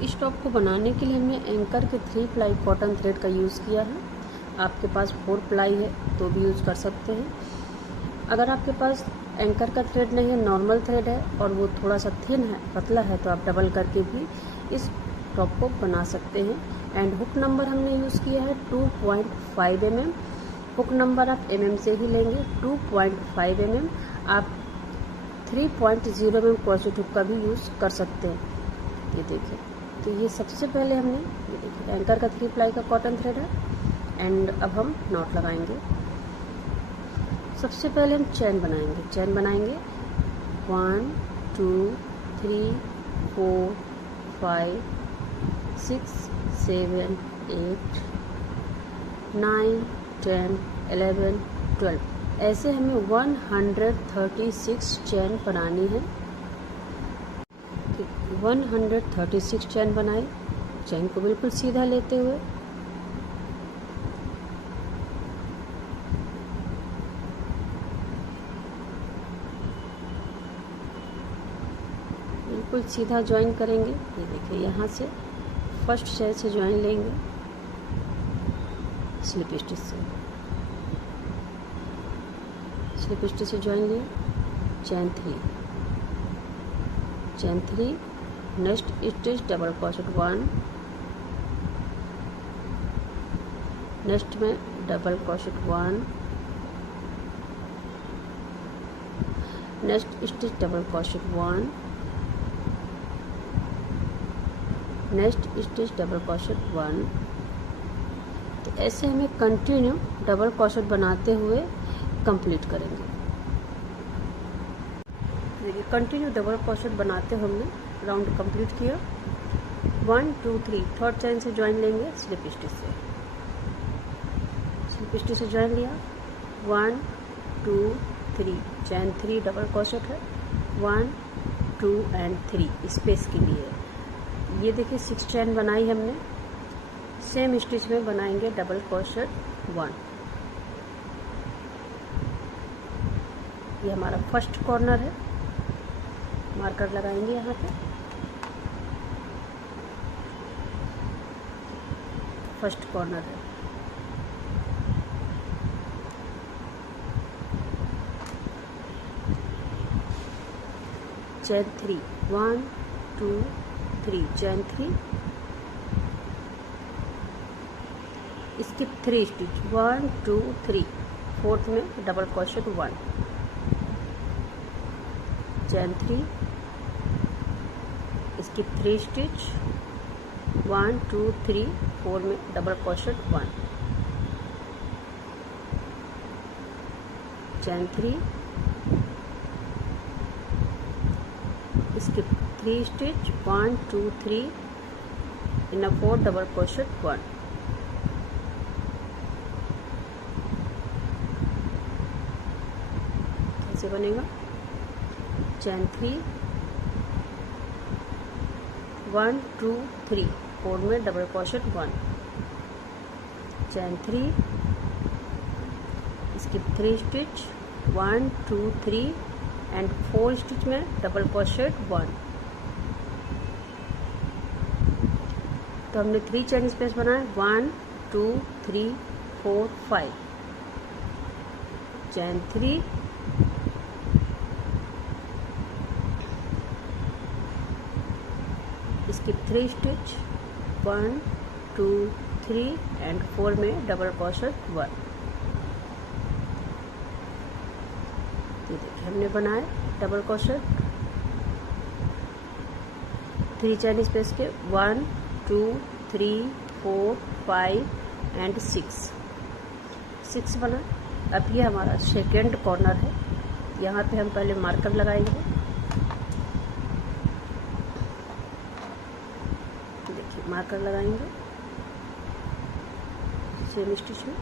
इस टॉप को बनाने के लिए हमने एंकर के 3 प्लाई कॉटन थ्रेड का यूज़ किया है। आपके पास 4 प्लाई है तो भी यूज़ कर सकते हैं। अगर आपके पास एंकर का थ्रेड नहीं है, नॉर्मल थ्रेड है और वो थोड़ा सा थिन है, पतला है, तो आप डबल करके भी इस टॉप को बना सकते हैं। एंड हुक नंबर हमने यूज़ किया है 2.5 mm। हुक नंबर आप mm से ही लेंगे। 2.5 mm आप 3.0 mm क्रॉचेट हुक का भी यूज़ कर सकते हैं। ये देखिए, तो ये सबसे पहले हमने, ये देखिए एंकर का 3 प्लाई का कॉटन थ्रेड है। एंड अब हम नॉट लगाएंगे। सबसे पहले हम चैन बनाएंगे। 1 2 3 4 5 6 7 8 9 10 11 12 ऐसे हमें 136 चैन बनानी है। 136 चैन बनाए। चैन को बिल्कुल सीधा लेते हुए बिल्कुल सीधा ज्वाइन करेंगे। ये देखिए, यहाँ से फर्स्ट चैन से ज्वाइन लेंगे स्लिप स्टिच से। स्लिप स्टिच से ज्वाइन लिया, chain 3 next stitch double crochet 1, next में double crochet 1, next stitch double crochet 1, next stitch double crochet 1। तो ऐसे हमें कंटिन्यू डबल क्रोशेट बनाते हुए कंप्लीट करेंगे। देखिए, कंटिन्यू डबल क्रोशेट बनाते हुए हमने राउंड कंप्लीट किया। 1 2 3 थर्ड चैन से ज्वाइन लेंगे स्लिप स्टिच से। स्लिप स्टिच से ज्वाइन लिया, 1 2 3 चैन 3 डबल क्रोशेट है, 1 2 एंड 3 स्पेस के लिए। ये देखिए 6 चैन बनाई हमने। सेम स्टिच में बनाएंगे डबल क्रोशेट 1। ये हमारा फर्स्ट कॉर्नर है। मार्कर लगाएंगे यहाँ पे। फर्स्ट कॉर्नर है। चैन 3 1 2 3 चैन 3, इसकी 3 स्टिच 1 2 3, फोर्थ में डबल क्रोशेट 1, चैन 3, इसकी 3 स्टिच 1 2 3, 4 में डबल क्रोशेट 1, चैन 3, इसकी 3 स्टिच 1 2 3 इन 4 डबल क्रोशेट 1, कैसे बनेगा, चैन 3 1 2 3, 4 में डबल क्रोशेट 1, चैन 3, इसकी 3 स्टिच 1 2 3 एंड 4 स्टिच में डबल क्रोशेट 1। तो हमने 3 चैन स्पेस बनाए, 1 2 3 4 5, चैन 3, इसकी 3 स्टिच 1 2 3 एंड 4 में डबल क्रोशेट 1। ये देखिए हमने बनाए डबल क्रोशेट 3 चैन स्पेस के 1 2 3 4 5 एंड 6 बना। अब ये हमारा सेकेंड कॉर्नर है। यहाँ पे हम पहले मार्कर लगाएंगे। देखिए मार्कर लगाएंगे सेम स्टिच में,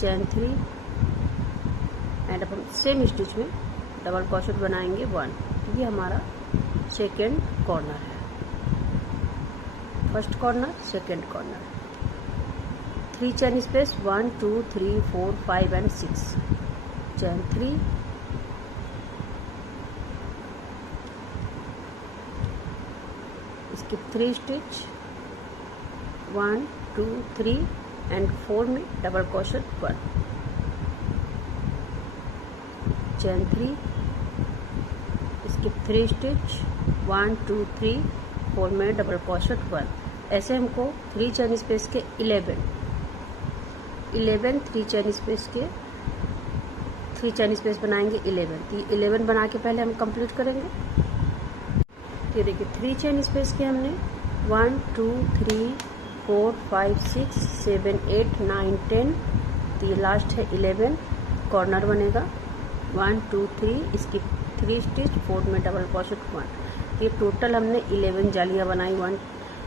चैन 3 एंड अब हम सेम स्टिच में डबल क्रोशेट बनाएंगे 1। ये हमारा सेकेंड कॉर्नर है। First corner, second corner, 3 chain space, 1 2 3 4 5 and 6, chain 3, इसके 3 स्टिच, 1 2 3 एंड 4 में डबल क्रोशेट 1, चेन 3, इसके 3 स्टिच, 1 2 3 4 में डबल क्रोशेट 1। ऐसे हमको 3 चेन स्पेस के 11 3 चेन स्पेस के 3 चेन स्पेस बनाएंगे 11। तो 11 बना के पहले हम कंप्लीट करेंगे। ये देखिए 3 चेन स्पेस के हमने 1 2 3 4 5 6 7 8 9 10, तो ये लास्ट है 11, कॉर्नर बनेगा 1 2 3, इसकी 3 स्टिच, 4 में डबल क्रोशेट 1। ये टोटल हमने 11 जालियाँ बनाई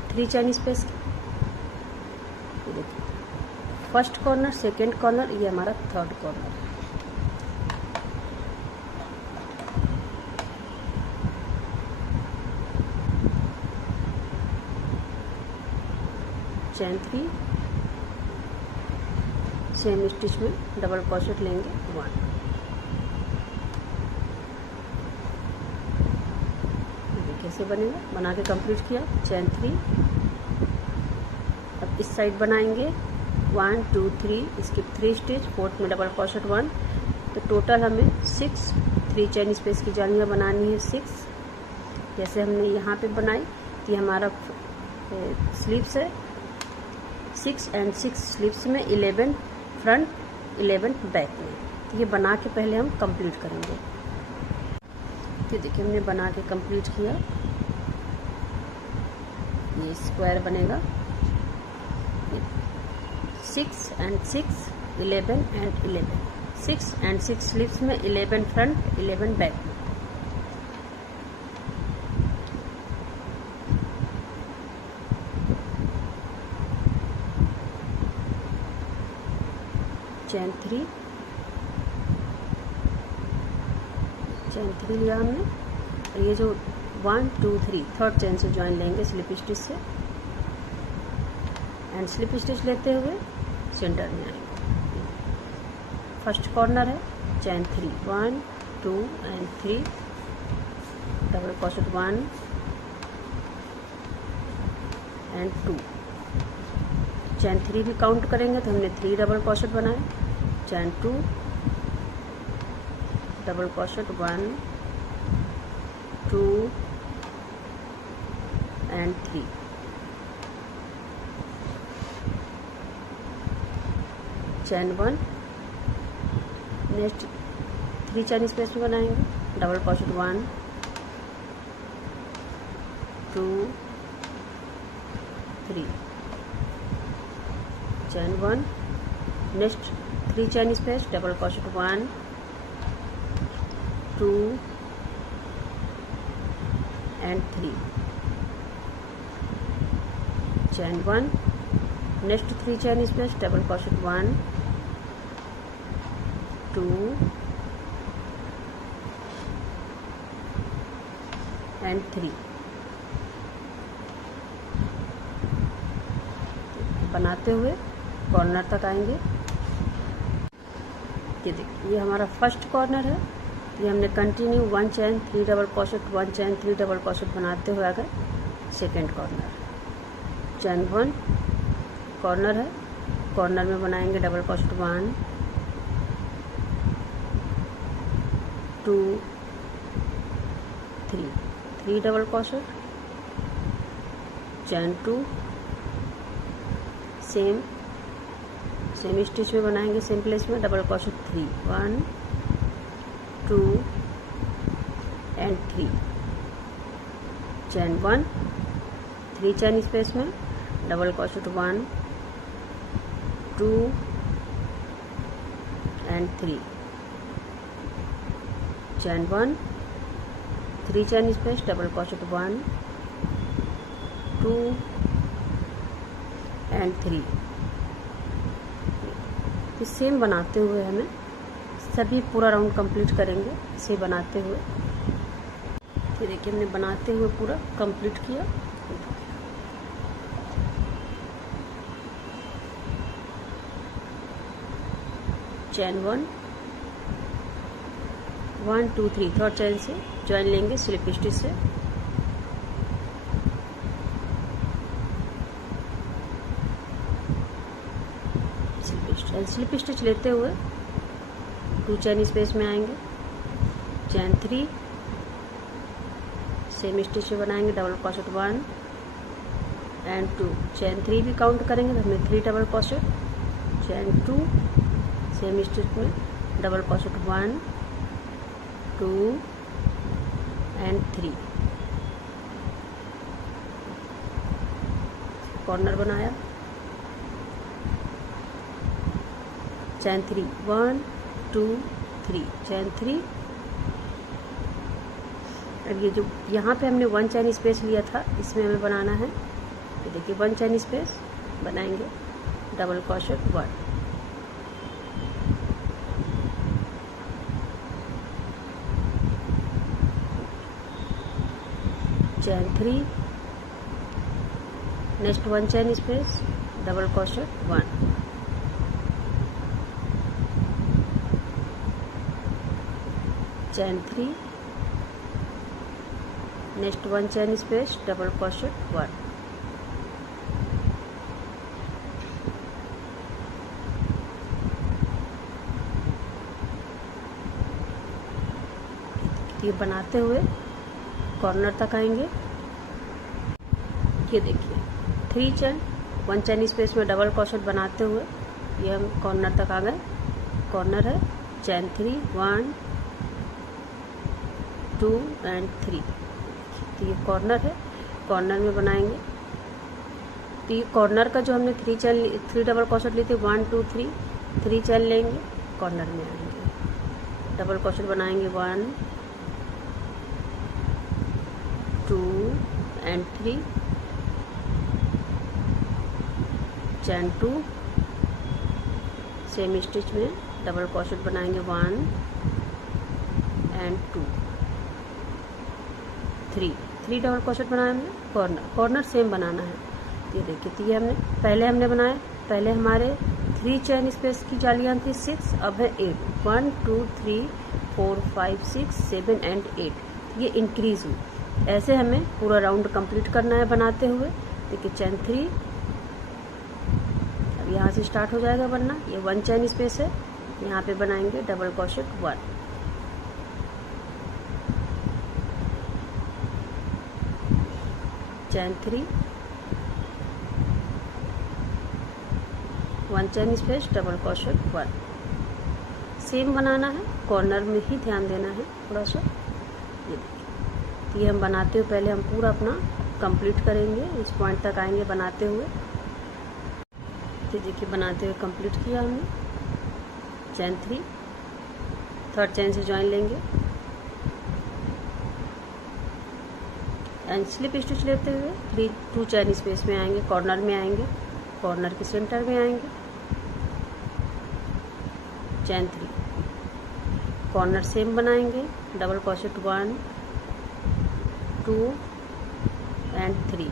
3 चेन स्पेस की। ये देखिए फर्स्ट कॉर्नर, सेकेंड कॉर्नर, ये हमारा third corner. Chain 3, same stitch में डबल क्रोशेट लेंगे 1। कैसे बनेगा, बना के कंप्लीट किया, चेन 3। अब इस साइड बनाएंगे 1 2 3, इसकी 3 स्टिच, 4 में डबल क्रोशेट 1। तो टोटल हमें 6 3 चेन स्पेस की जालियाँ बनानी है 6। जैसे हमने यहाँ पे बनाई, तो ये हमारा स्लीव्स है 6 एंड 6 स्लीव्स में 11 फ्रंट, 11 बैक में। तो ये बना के पहले हम कंप्लीट करेंगे। तो देखिए हमने बना के कंप्लीट किया, ये स्क्वायर बनेगा 6 एंड 6 11 एंड 11, 6 एंड 6 स्लीव्स में 11 फ्रंट, 11 बैक में। चेन 3 लिया हमने, और ये जो 1 2 3 थर्ड चेन से ज्वाइन लेंगे स्लिप स्टिच से, एंड स्लिप स्टिच लेते हुए सेंटर में आएंगे। फर्स्ट कॉर्नर है chain 3, 1 2 and 3, double crochet 1 and 2, chain 3 भी काउंट करेंगे तो हमने 3 डबल क्रोशेट बनाए, chain 2, double crochet 1 2 and 3, chain 1, next 3 chain space में बनाएंगे, double crochet 1 2 3, chain 1, next 3 chain space, double crochet 1 2 and 3, chain 1, next 3 chain space, double crochet 1 2 and 3। बनाते हुए corner तक आएंगे। ये देखिए ये हमारा फर्स्ट कॉर्नर है। ये हमने continue 1 chain 3 double crochet, 1 chain 3 double crochet बनाते हुए आ गए सेकेंड कॉर्नर। चेन 1 कॉर्नर है, कॉर्नर में बनाएंगे double crochet 1 2 3 double crochet, chain 2, same stitch में बनाएंगे सेम प्लेस में double crochet 3 1 2 and 3, chain 1, 3 chain space में double crochet 1 2 and 3, chain 1, 3 chain space, double crochet 1 2 and 3। इस सेम बनाते हुए हमें सभी पूरा राउंड कंप्लीट करेंगे, इसे बनाते हुए। ये देखिए हमने बनाते हुए पूरा कंप्लीट किया। चैन 1 1 2 3 थर्ड चैन से ज्वाइन लेंगे स्लिप स्टिच से। स्लिप स्टिच लेते हुए 2 चैन स्पेस में आएंगे, चैन 3 सेम स्टिच बनाएंगे, डबल क्रोशेट 1 एंड 2, चैन 3 भी काउंट करेंगे तो हमें 3 डबल क्रोशेट, चैन 2 सेम स्टिच में डबल क्रोशेट 1 2 एंड 3, कॉर्नर बनाया, चैन 3 1 2 3, चैन 3। अब ये जो यहाँ पे हमने 1 चैन स्पेस लिया था इसमें हमें बनाना है, ये देखिए 1 चैन स्पेस बनाएंगे, डबल क्रोशेट 1, चैन 3, नेक्स्ट 1 चैन स्पेस, डबल क्रोशेट 1, चैन 3, नेक्स्ट 1 चैन स्पेस, डबल क्रोशेट 1, ये बनाते हुए कॉर्नर तक आएंगे। ये देखिए 3 चैन 1 चैन स्पेस में डबल क्रोशेट बनाते हुए ये हम कॉर्नर तक आ गए। कॉर्नर है चैन 3 1 2 एंड 3, तो ये कॉर्नर है, कॉर्नर में बनाएंगे। तो ये कॉर्नर का जो हमने 3 डबल क्रोशेट ली थी 1 2 3 चैन लेंगे, कॉर्नर में आएंगे, डबल क्रोशेट बनाएंगे 1 2 एंड 3, चैन 2 सेम स्टिच में डबल क्रोशेट बनाएंगे 1 एंड 2 3 डबल क्रोशेट बनाया हमने, कॉर्नर सेम बनाना है। ये देखिए, तो ये हमने बनाया, पहले हमारे 3 चैन स्पेस की जालियाँ थी 6, अब है 8, 1 2 3 4 5 6 7 एंड 8, ये इंक्रीज हुई। ऐसे हमें पूरा राउंड कंप्लीट करना है बनाते हुए। देखिए चैन 3 अब यहाँ से स्टार्ट हो जाएगा बनना, ये 1 चैन स्पेस है, यहाँ पे बनाएंगे डबल क्रोशेट 1, चैन 3 1 चैन स्पेस, डबल क्रोशेट 1, सेम बनाना है, कॉर्नर में ही ध्यान देना है थोड़ा सा। ये हम बनाते हुए पहले हम पूरा अपना कंप्लीट करेंगे, इस पॉइंट तक आएंगे बनाते हुए। तो देखिए बनाते हुए कंप्लीट किया हमने, चैन 3 थर्ड चैन से ज्वाइन लेंगे एंड स्लिप स्टिच लेते हुए 2 चैन स्पेस में आएंगे, कॉर्नर में आएंगे, कॉर्नर के सेंटर में आएंगे, चैन 3, कॉर्नर सेम बनाएंगे, double crochet 1 2 and 3,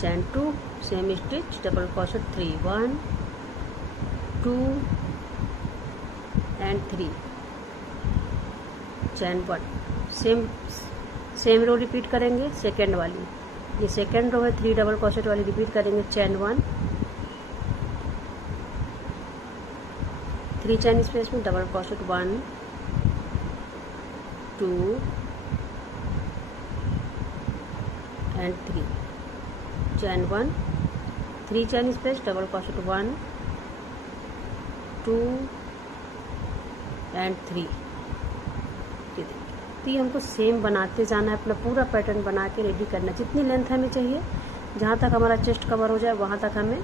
chain 2 same stitch, double crochet 3 1 2 and 3, chain 1 same row repeat करेंगे, सेकेंड वाली, ये सेकेंड रो है 3 डबल क्रोशेट वाली रिपीट करेंगे, चैन 1 3 चैन स्पेस में double crochet 1 2 and 3, chain 1 3 chain space, double crochet 1 2 and 3। तो ये हमको सेम बनाते जाना है, अपना पूरा पैटर्न बना के रेडी करना, जितनी लेंथ हमें चाहिए, जहाँ तक हमारा चेस्ट कवर हो जाए वहाँ तक हमें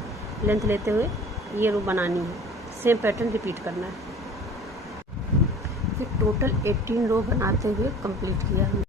लेंथ लेते हुए ये रो बनानी है, सेम पैटर्न रिपीट करना है। फिर टोटल 18 रो बनाते हुए कंप्लीट किया हमने।